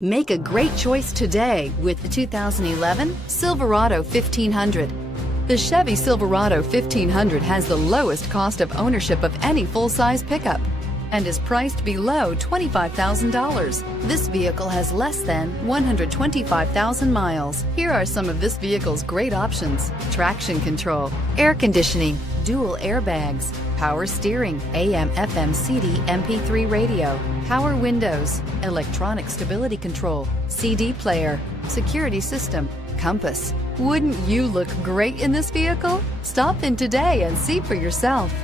Make a great choice today with the 2011 Silverado 1500. The Chevy Silverado 1500 has the lowest cost of ownership of any full-size pickup and is priced below $25,000. This vehicle has less than 125,000 miles. Here are some of this vehicle's great options: traction control, air conditioning, dual airbags, power steering, AM/FM CD MP3 radio, power windows, electronic stability control, CD player, security system, compass. Wouldn't you look great in this vehicle? Stop in today and see for yourself.